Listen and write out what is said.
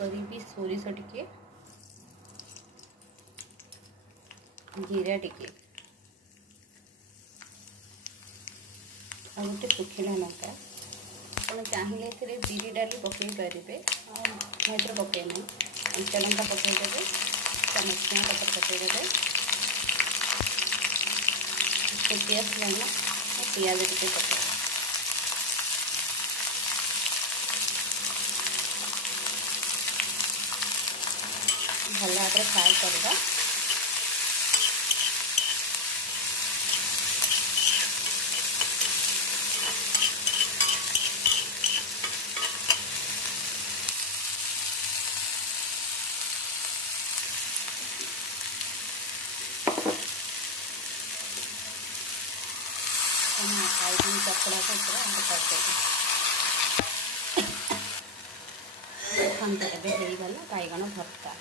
करी सोरिष टिके जीरा टिके गोटे सुखिला लंका आप चाहिए बिरी डाली पकई पारे मैं पकई ना कंचा लंका पकईदे मिर्चा पत्र पकईदे फुटी आसला पियाज टिके पकड़ भल भाव फ्राए करवा चपड़ा को गला बैगन भर्ता।